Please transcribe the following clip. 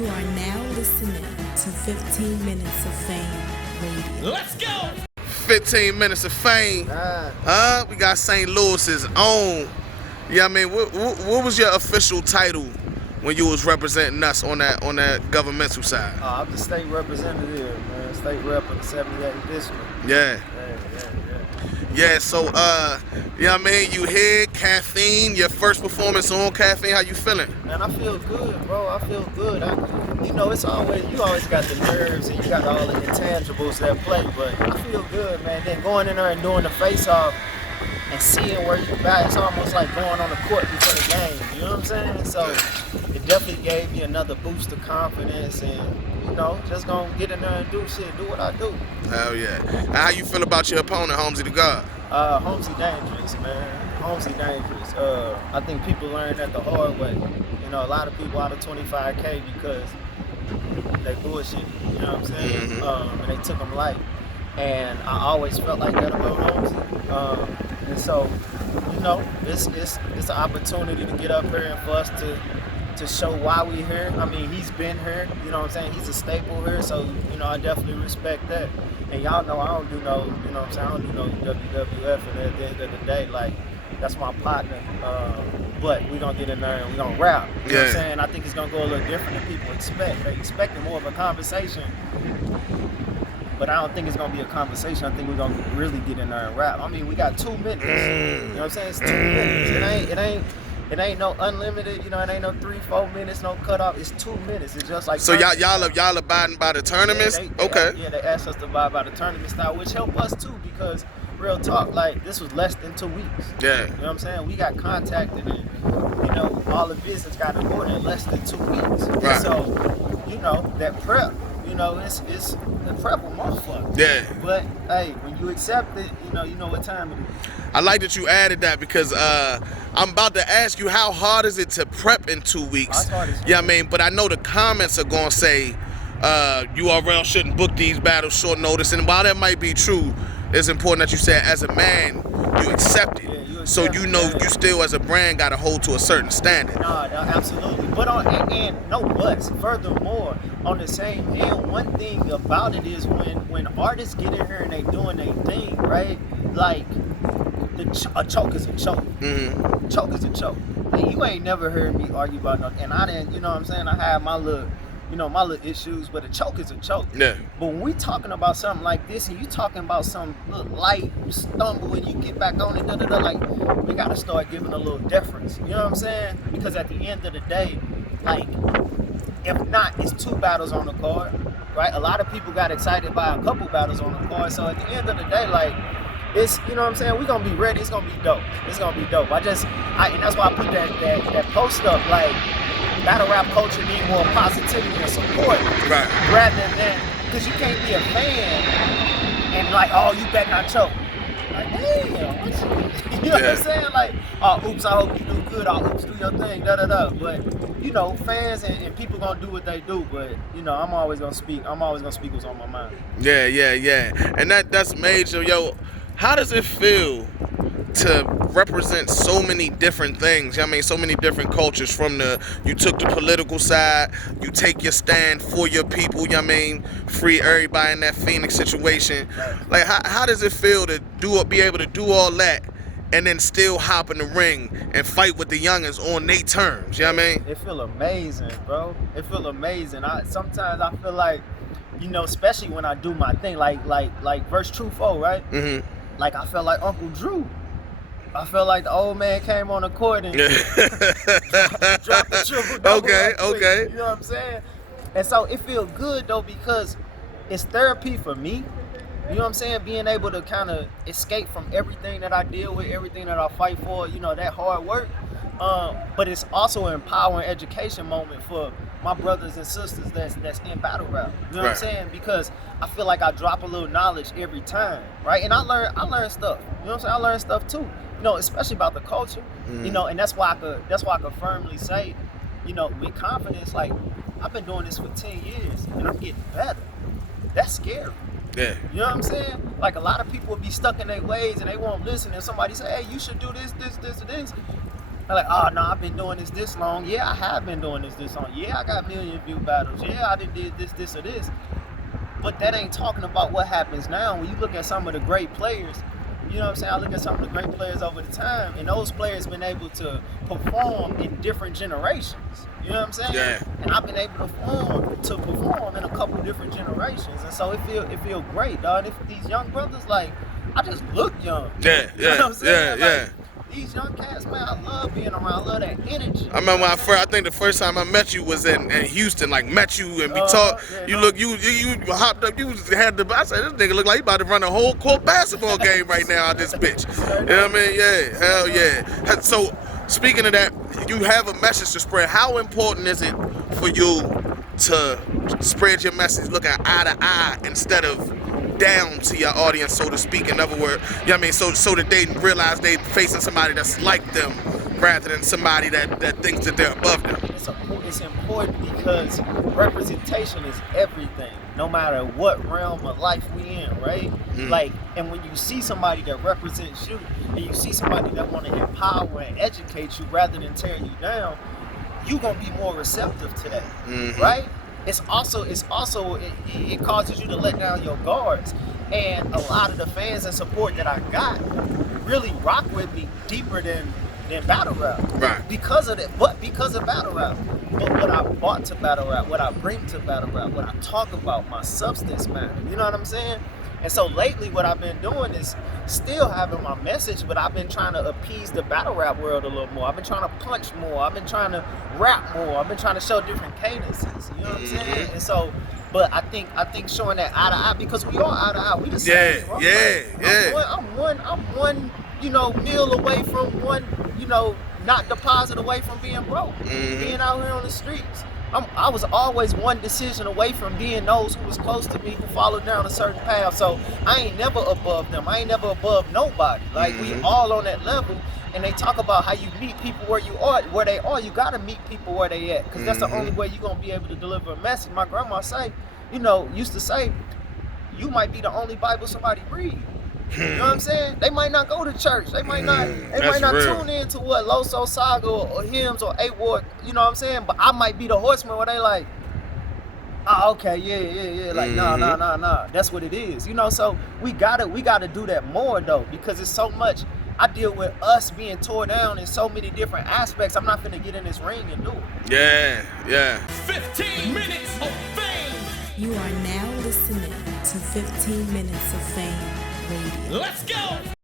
You are now listening to 15 Minutes of Fame Radio. Let's go! 15 Minutes of Fame. We got St. Louis's own. Yeah, I mean, what was your official title when you was representing us on that governmental side? I'm the state representative, man. State rep of the 78th district. Yeah. Yeah, so, yeah, I mean, you here, Caffiene, your first performance on Caffiene, how you feeling? Man, I feel good, bro. I feel good. It's always, you always got the nerves and you got all the intangibles that play, but I feel good, man. Then going in there and doing the Faceoff and seeing where you got, it's almost like going on the court before the game, you know what I'm saying? So it definitely gave me another boost of confidence and, just gonna get in there and do shit, do what I do. Hell yeah. Now, how you feel about your opponent, Holmzie the God? Holmzie dangerous, man. Holmzie dangerous. I think people learn that the hard way. A lot of people out of 25K because they bullshit, you know what I'm saying? And they took them light. And I always felt like that about Holmzie. And so, it's an opportunity to get up here and for us to show why we here. I mean, he's been here, you know what I'm saying? He's a staple here, so, I definitely respect that. And y'all know I don't do no, I don't do no WWF, and at the end of the day, like, that's my partner. But we're going to get in there and we're going to rap. You know what I'm saying? I think it's going to go a little different than people expect. They expecting more of a conversation. But I don't think it's going to be a conversation. I think we're going to really get in there and rap. I mean, we got 2 minutes. You know what I'm saying? It's 2 minutes. It ain't no unlimited, it ain't no 3-4 minutes, no cutoff. It's 2 minutes. It's just like so y'all abiding by the tournaments? Okay. They asked us to abide by the tournament style, which helped us too because real talk, like this was less than 2 weeks. Yeah. You know what I'm saying? We got contacted and all the business got in order in less than 2 weeks. Right. And so, that prep, it's the prep was motherfucker. Yeah. But hey, when you accept it, you know what time it is. I like that you added that because I'm about to ask you how hard is it to prep in 2 weeks? Yeah, I mean, but I know the comments are gonna say URL shouldn't book these battles short notice, and while that might be true, it's important that you say as a man you accept it. Yeah, so you still as a brand got to hold to a certain standard. No, absolutely. But no buts. Furthermore, on the same end, one thing about it is when artists get in here and they doing their thing, right? Like a choke is a choke. Mm-hmm. Choke is a choke. Like, you ain't never heard me argue about nothing, and I didn't. You know what I'm saying? I had my little. My little issues, but a choke is a choke. Yeah. But when we talking about something like this, and you talking about some little light stumble, and you get back on it, like we gotta start giving a little deference. You know what I'm saying? Because at the end of the day, like, if not, it's 2 battles on the card, right? A lot of people got excited by a couple battles on the card. So at the end of the day, like, it's, you know what I'm saying? We're gonna be ready. It's gonna be dope. It's gonna be dope. And that's why I put that post up, like. Battle rap culture need more positivity and support, right? Rather than, because you can't be a fan and like, oh, you better not choke. Like, damn, you know what I'm saying? Like, oh, oops, I hope you do good. Oh, oops, do your thing, But fans and people gonna do what they do. But I'm always gonna speak. I'm always gonna speak what's on my mind. Yeah. And that's major, yo. How does it feel to represent so many different things? I mean, so many different cultures. You took the political side, you take your stand for your people. I mean, free everybody in that Phoenix situation. Like, how does it feel to be able to do all that and then still hop in the ring and fight with the youngins on their terms? You know what I mean? It feel amazing, bro. It feel amazing. Sometimes I feel like, especially when I do my thing, like verse True Foe, right? Mm-hmm. Like I felt like Uncle Drew. I felt like the old man came on the court and dropped the triple double. Okay. You know what I'm saying? And so it feels good though because it's therapy for me. You know what I'm saying? Being able to kind of escape from everything that I deal with, everything that I fight for, that hard work. But it's also an empowering education moment for my brothers and sisters that's in battle rap. You know what I'm saying? Because I feel like I drop a little knowledge every time, right? And I learn stuff. You know what I'm saying? I learn stuff too. Especially about the culture. And that's why I could firmly say, with confidence, like I've been doing this for 10 years and I'm getting better. That's scary. Yeah. You know what I'm saying? Like a lot of people would be stuck in their ways and they won't listen and somebody say, hey, you should do this. They're like, oh no, I've been doing this long. Yeah, I have been doing this long. Yeah, I got million view battles. Yeah, I did this or this. But that ain't talking about what happens now. When you look at some of the great players, you know what I'm saying? I look at some of the great players over the time, and those players been able to perform in different generations. You know what I'm saying? Yeah. And I've been able to perform in a couple different generations, and so it feel great, dog. If these young brothers, like, I just look young. Yeah, You know what I'm saying? yeah. These young cats, man, I love being around. I love that energy. I remember when I think the first time I met you was in Houston, like met you and we talked. Yeah, You no. look, you hopped up, I said, this nigga look like he about to run a whole court basketball game right now out this bitch. You know what I mean? Yeah, hell yeah. So speaking of that, you have a message to spread. How important is it for you to spread your message looking eye to eye instead of down to your audience, so to speak? In other words, you know what I mean? So that they realize they facing somebody that's like them rather than somebody that thinks that they're above them. It's important because representation is everything, no matter what realm of life we in, right? Like, and when you see somebody that represents you, and you see somebody that want to empower and educate you rather than tear you down, you gonna be more receptive to that, right? It causes you to let down your guards, and a lot of the fans and support that I got really rock with me deeper than battle rap, Right. because of that, but because of battle rap. But what I brought to battle rap, what I bring to battle rap, what I talk about, my substance matter, you know what I'm saying? And so lately what I've been doing is still having my message, but I've been trying to appease the battle rap world a little more. I've been trying to punch more. I've been trying to rap more. I've been trying to show different cadences. You know what I'm saying? And so, but I think showing that eye to eye, because we are eye to eye. We the same. Bro. I'm one, meal away from one, not deposit away from being broke, being out here on the streets. I was always one decision away from being those who was close to me, who followed down a certain path. So I ain't never above them. I ain't never above nobody. Like, we all on that level. And they talk about how you meet people where they are. You gotta meet people where they at, because that's the only way you're gonna be able to deliver a message. My grandma used to say, you might be the only Bible somebody read. You know what I'm saying? They might not go to church. They might not tune in to what Loso Saga or hymns or A Ward, you know what I'm saying? But I might be the horseman where they like, oh, okay, yeah. Like, nah. That's what it is. So we gotta do that more though, because it's so much. I deal with us being tore down in so many different aspects. I'm not finna get in this ring and do it. Yeah. 15 minutes of fame. You are now listening to 15 Minutes of Fame Radio. Let's go.